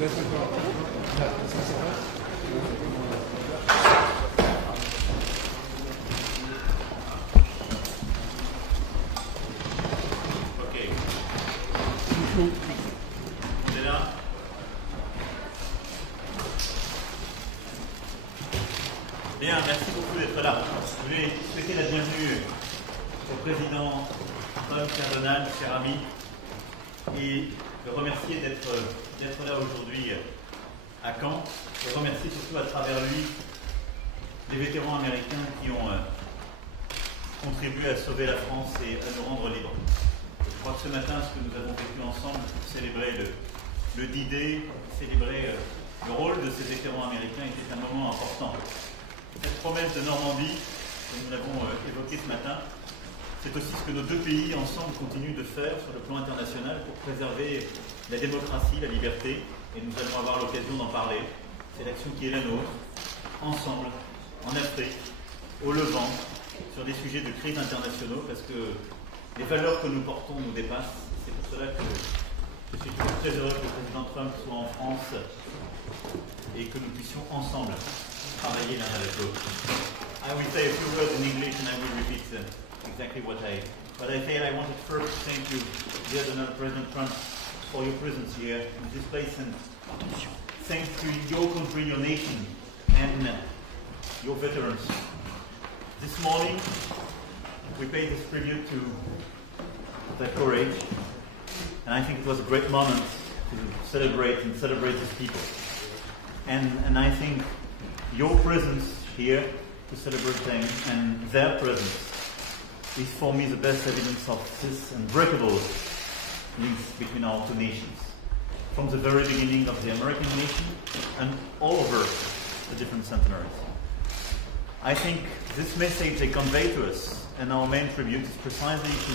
On est là. Bien, merci beaucoup d'être là. Je voulais souhaiter la bienvenue au président Trump, cher Donald, cher ami, et le remercier d'être là aujourd'hui à Caen, et remercier surtout à travers lui les vétérans américains qui ont contribué à sauver la France et à nous rendre libres. Je crois que ce matin, ce que nous avons vécu ensemble pour célébrer le D-Day, célébrer le rôle de ces vétérans américains était un moment important. Cette promesse de Normandie, que nous l'avons évoquée ce matin, c'est aussi ce que nos deux pays ensemble continuent de faire sur le plan international pour préserver la démocratie, la liberté, et nous allons avoir l'occasion d'en parler. C'est l'action qui est la nôtre, ensemble, en Afrique, au Levant, sur des sujets de crise internationaux, parce que les valeurs que nous portons nous dépassent. C'est pour cela que je suis très heureux que le président Trump soit en France et que nous puissions ensemble travailler l'un avec l'autre. I will say a few words in English and I will repeat exactly what I said. I wanted first to thank you, dear Donald, President Trump, for your presence here in this place, and thanks to your country, your nation, and your veterans. This morning, we paid this tribute to their courage, and I think it was a great moment to celebrate these people. And I think your presence here to celebrate them and their presence is for me the best evidence of this unbreakable links between our two nations, from the very beginning of the American nation and all over the different centenaries. I think this message they convey to us, and our main tribute, is precisely to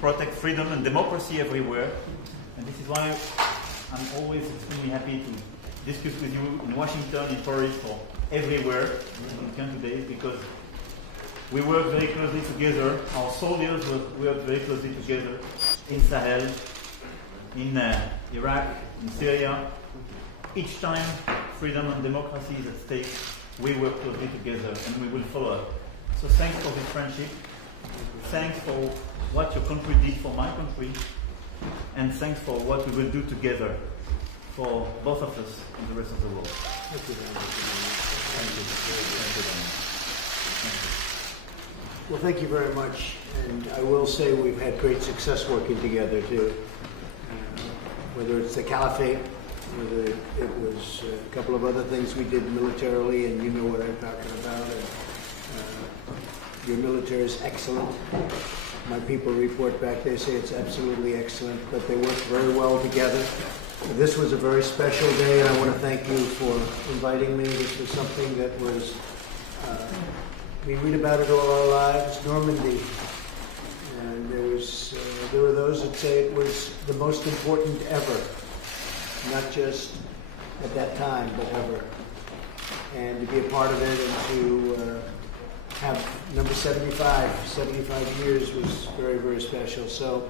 protect freedom and democracy everywhere. And this is why I'm always extremely happy to discuss with you in Washington, in Paris, or everywhere in country days, because we work very closely together. Our soldiers work very closely together in Sahel, in Iraq, in Syria. Each time freedom and democracy is at stake, we work closely together and we will follow up. So thanks for this friendship. Thanks for what your country did for my country. And thanks for what we will do together for both of us and the rest of the world. Thank you very much. Thank you. Thank you very much. Thank you. Well, thank you very much. And I will say we've had great success working together too. Whether it's the Caliphate, whether it was a couple of other things we did militarily, and you know what I'm talking about. And, your military is excellent. My people report back, they say it's absolutely excellent, but they work very well together. This was a very special day, and I want to thank you for inviting me. This was something that was, we read about it all our lives, Normandy. And there were those that say it was the most important ever, not just at that time, but ever. And to be a part of it and to have number 75 years was very, very special. So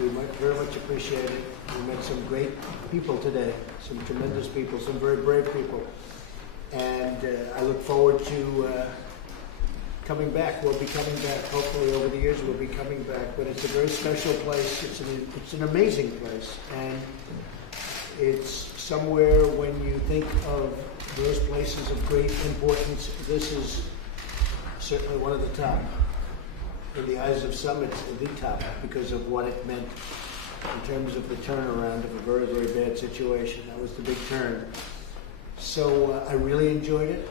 we very much appreciate it. We met some great people today, some tremendous people, some very brave people. And I look forward to coming back. We'll be coming back. Hopefully over the years we'll be coming back. But it's a very special place. It's an amazing place. And it's somewhere when you think of those places of great importance, this is certainly one of the top. In the eyes of some, it's the top because of what it meant in terms of the turnaround of a very, very bad situation. That was the big turn. So I really enjoyed it.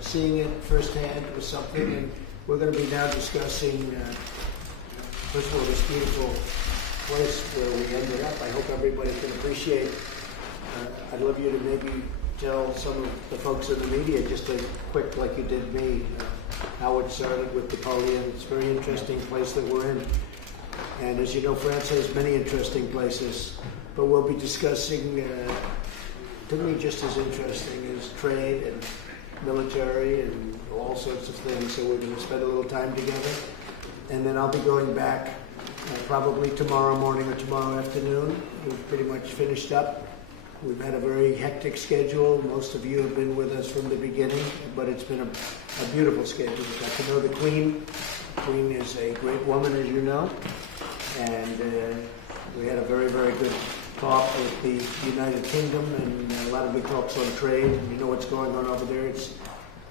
Seeing it firsthand was something, and we're going to be now discussing, first of all, this beautiful place where we ended up. I hope everybody can appreciate. I'd love you to maybe tell some of the folks in the media, just a quick, like you did me, how it started with Napoleon. It's a very interesting place that we're in. And as you know, France has many interesting places, but we'll be discussing, to me, just as interesting as trade and military and all sorts of things. So we're going to spend a little time together. And then I'll be going back probably tomorrow morning or tomorrow afternoon. We've pretty much finished up. We've had a very hectic schedule. Most of you have been with us from the beginning, but it's been a beautiful schedule. We got to know the Queen. The Queen is a great woman, as you know, and we had a very, very good talk with the United Kingdom and a lot of good talks on trade. You know what's going on over there. It's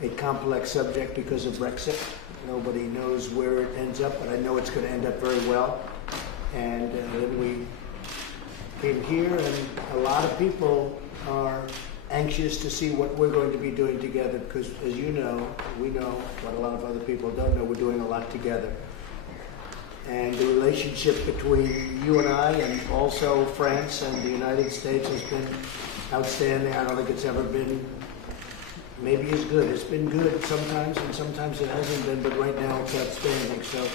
a complex subject because of Brexit. Nobody knows where it ends up, but I know it's going to end up very well. And then we came here, and a lot of people are anxious to see what we're going to be doing together because, as you know, we know what a lot of other people don't know, we're doing a lot together. And the relationship between you and I and also France and the United States has been outstanding. I don't think it's ever been maybe as good. It's been good sometimes, and sometimes it hasn't been, but right now it's outstanding. So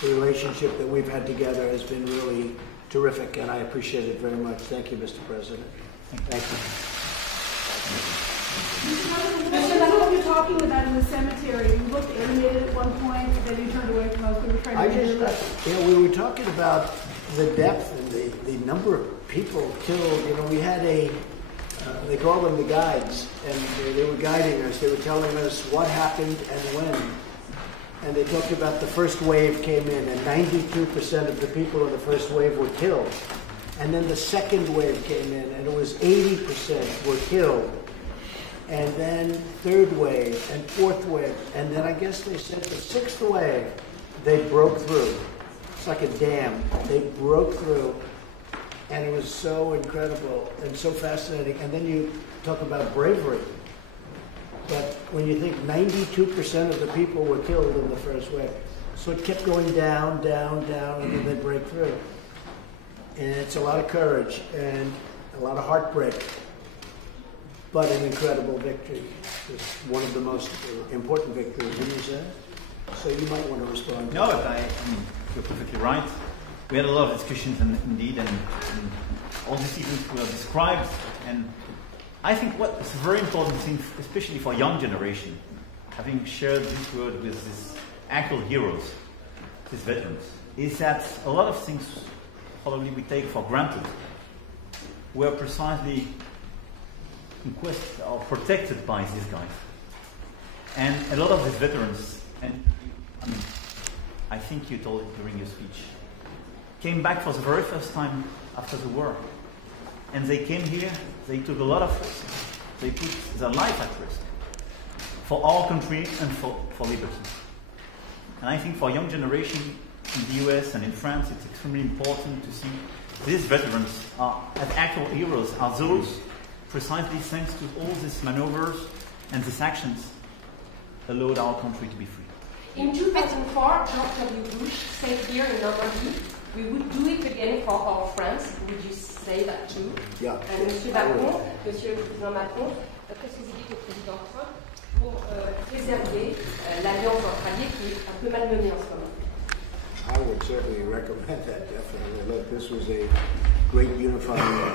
the relationship that we've had together has been really terrific, and I appreciate it very much. Thank you, Mr. President. Thank you. Mr. Macron, you're talking about in the cemetery. You looked animated at one point, and then you turned away from us. We were trying to we were talking about the depth and the number of people killed. You know, we had they call them the guides, and they were guiding us. They were telling us what happened and when. And they talked about the first wave came in, and 92% of the people in the first wave were killed. And then the second wave came in, and it was 80% were killed. And then third wave, and fourth wave. And then I guess they said the sixth wave, they broke through. It's like a dam. They broke through. And it was so incredible and so fascinating. And then you talk about bravery. But when you think 92% of the people were killed in the first wave. So it kept going down, down, down, and then they break through. And it's a lot of courage and a lot of heartbreak, but an incredible victory. It's one of the most important victories, wouldn't you say? So you might want to respond. No, but you're perfectly right. We had a lot of discussions indeed, and all these events were described. And I think what's a very important thing, especially for young generation, having shared this word with these actual heroes, these veterans, is that a lot of things probably we take for granted were precisely in quest or protected by these guys. And a lot of these veterans, and I think you told it during your speech, came back for the very first time after the war. And they came here, they took a lot of risk. They put their life at risk for our country and for liberty. And I think for young generation in the US and in France, it's extremely important to see these veterans as actual heroes, are those precisely thanks to all these maneuvers and these actions allowed our country to be free. In 2004, George W. Bush said here in Normandy, we would do it again for our friends. Would you say that too? Yeah. Monsieur Macron, Monsieur le Président Macron, qu'est-ce que vous dites au Président Trump pour préserver l'alliance entre alliés qui est un peu malmenée en ce moment? I would certainly recommend that, definitely. Look, this was a great unifying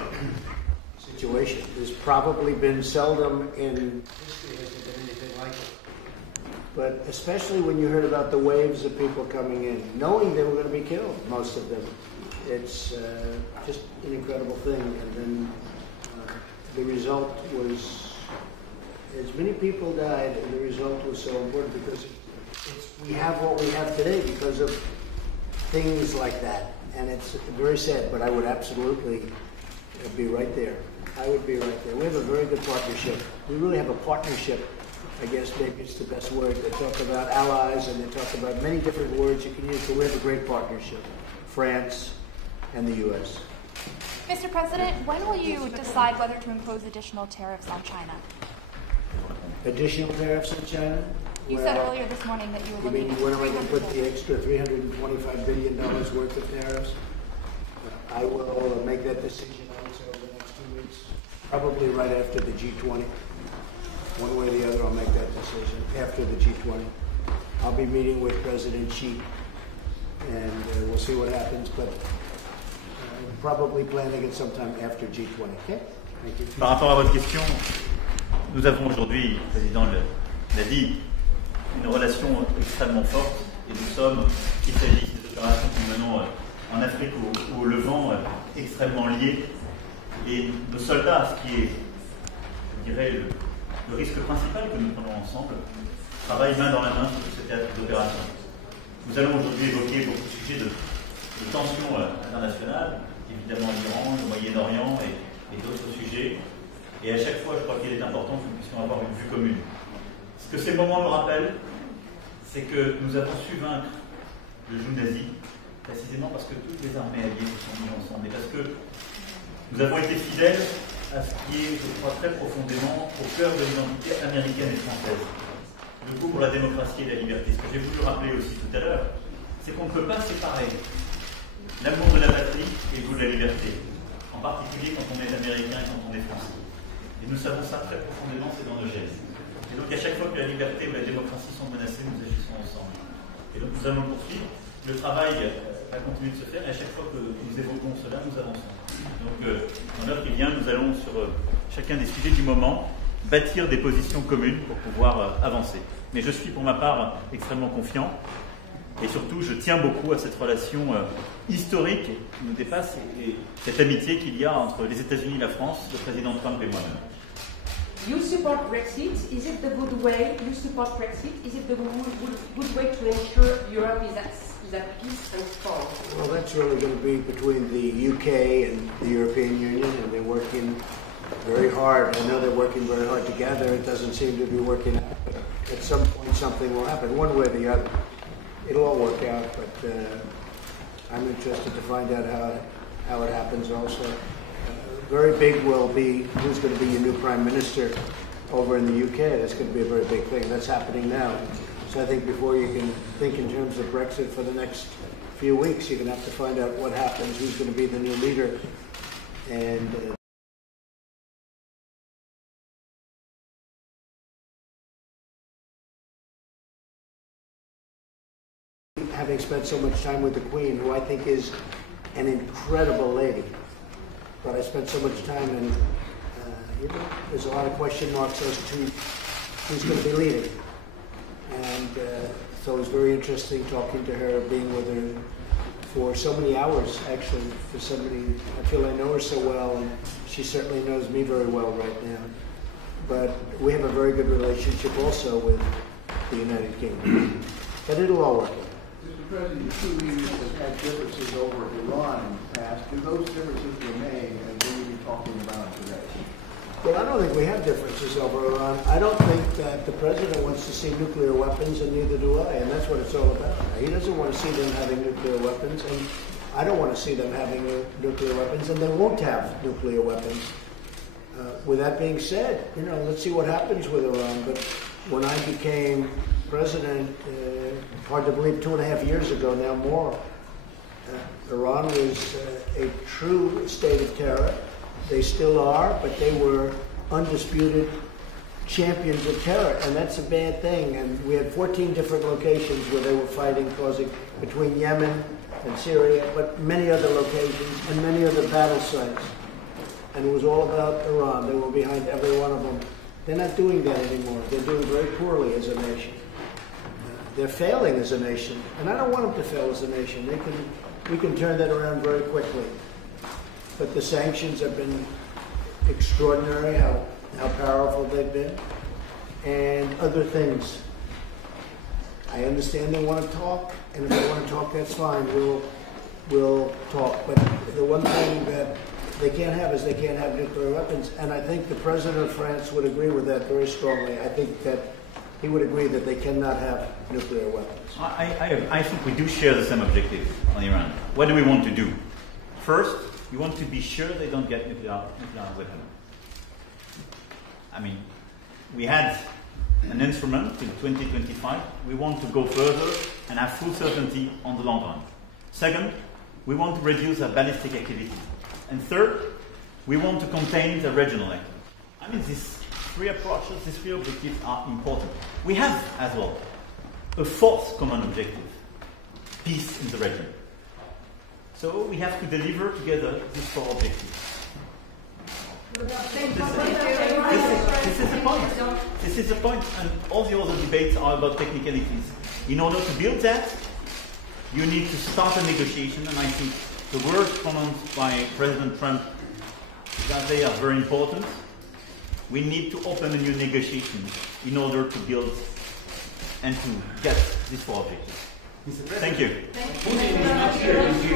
situation. There's probably been seldom in history has there been anything like it. But especially when you heard about the waves of people coming in, knowing they were going to be killed, most of them, it's just an incredible thing. And then the result was, as many people died, and the result was so important because we have what we have today because of things like that. And it's very sad, but I would absolutely be right there. I would be right there. We have a very good partnership. We really have a partnership. I guess maybe it's the best word. They talk about allies and they talk about many different words you can use, but we have a great partnership. France and the U.S. Mr. President, when will you decide whether to impose additional tariffs on China? Additional tariffs on China? You said earlier this morning that you were looking at when am I going to put the extra $325 billion worth of tariffs? I will make that decision, I would say, over the next 2 weeks. Probably right after the G20. One way or the other, I'll make that decision after the G20. I'll be meeting with President Xi, and we'll see what happens, but I'm probably planning it sometime after G20. Okay? Thank you. Par rapport à votre question, nous avons aujourd'hui, le Président l'a dit, une relation extrêmement forte, et nous sommes, qu'il s'agisse des opérations que nous menons en Afrique ou au Levant, extrêmement liés. Et nos soldats, ce qui est, je dirais, le risque principal que nous prenons ensemble, travaillent main dans la main sur ce théâtre d'opération. Nous allons aujourd'hui évoquer beaucoup de sujets de tensions internationales, évidemment l'Iran, le Moyen-Orient et d'autres sujets. Et à chaque fois, je crois qu'il est important que nous puissions avoir une vue commune. Ce que ces moments nous rappellent, c'est que nous avons su vaincre le joug nazi, précisément parce que toutes les armées alliées se sont mises ensemble et parce que nous avons été fidèles à ce qui est, je crois, très profondément au cœur de l'identité américaine et française. Le coup pour la démocratie et la liberté. Ce que j'ai voulu rappeler aussi tout à l'heure, c'est qu'on ne peut pas séparer l'amour de la patrie et le goût de la liberté, en particulier quand on est américain et quand on est français. Et nous savons ça très profondément, c'est dans nos gènes. Et donc à chaque fois que la liberté ou la démocratie sont menacées, nous agissons ensemble. Et donc nous allons poursuivre. Le travail va continuer de se faire et à chaque fois que nous évoquons cela, nous avançons. Donc dans l'heure qui vient, nous allons sur chacun des sujets du moment bâtir des positions communes pour pouvoir avancer. Mais je suis pour ma part extrêmement confiant et surtout je tiens beaucoup à cette relation historique qui nous dépasse et cette amitié qu'il y a entre les États-Unis et la France, le président Trump et moi-même. You support Brexit. Is it the good way? You support Brexit. Is it the good way to ensure Europe is at peace and strong? Well, that's really going to be between the UK and the European Union, and they're working very hard. I know they're working very hard together. It doesn't seem to be working out, but at some point something will happen, one way or the other. It'll all work out, but I'm interested to find out how it happens also. Very big will be who's going to be your new Prime Minister over in the UK. That's going to be a very big thing. That's happening now. So I think before you can think in terms of Brexit for the next few weeks, you're going to have to find out what happens, who's going to be the new leader, and having spent so much time with the Queen, who I think is an incredible lady. But I spent so much time and there's a lot of question marks as to who's going to be leading. And so it was very interesting talking to her, being with her for so many hours, actually, for somebody. I feel I know her so well, and she certainly knows me very well right now. But we have a very good relationship also with the United Kingdom. But it'll all work out. Mr. President, the two leaders have had differences over Iran in the past. Do those differences remain, and what are you talking about today? Well, I don't think we have differences over Iran. I don't think that the president wants to see nuclear weapons, and neither do I, and that's what it's all about. He doesn't want to see them having nuclear weapons, and I don't want to see them having nuclear weapons, and they won't have nuclear weapons. With that being said, let's see what happens with Iran. But when I became president, hard to believe, 2.5 years ago, now more, Iran was a true state of terror. They still are, but they were undisputed champions of terror, and that's a bad thing. And we had 14 different locations where they were fighting, causing between Yemen and Syria, but many other locations and many other battle sites. And it was all about Iran. They were behind every one of them. They're not doing that anymore. They're doing very poorly as a nation. They're failing as a nation, and I don't want them to fail as a nation. We can turn that around very quickly. But the sanctions have been extraordinary, how powerful they've been, and other things. I understand they want to talk, and if they want to talk, that's fine. We'll talk. But the one thing that they can't have is they can't have nuclear weapons, and I think the president of France would agree with that very strongly. I think that he would agree that they cannot have nuclear weapons. I think we do share the same objective on Iran. What do we want to do? First, we want to be sure they don't get nuclear weapon. I mean, we had an instrument till 2025. We want to go further and have full certainty on the long run. Second, we want to reduce our ballistic activity. And third, we want to contain the regional activity. I mean, these three approaches, these three objectives are important. We have, as well, a fourth common objective, peace in the region. So we have to deliver together these four objectives. This is the point. This is the point, and all the other debates are about technicalities. In order to build that, you need to start a negotiation, and I think the words pronounced by President Trump that they are very important. We need to open a new negotiation in order to build and to get this project. Thank you. Putin is not here.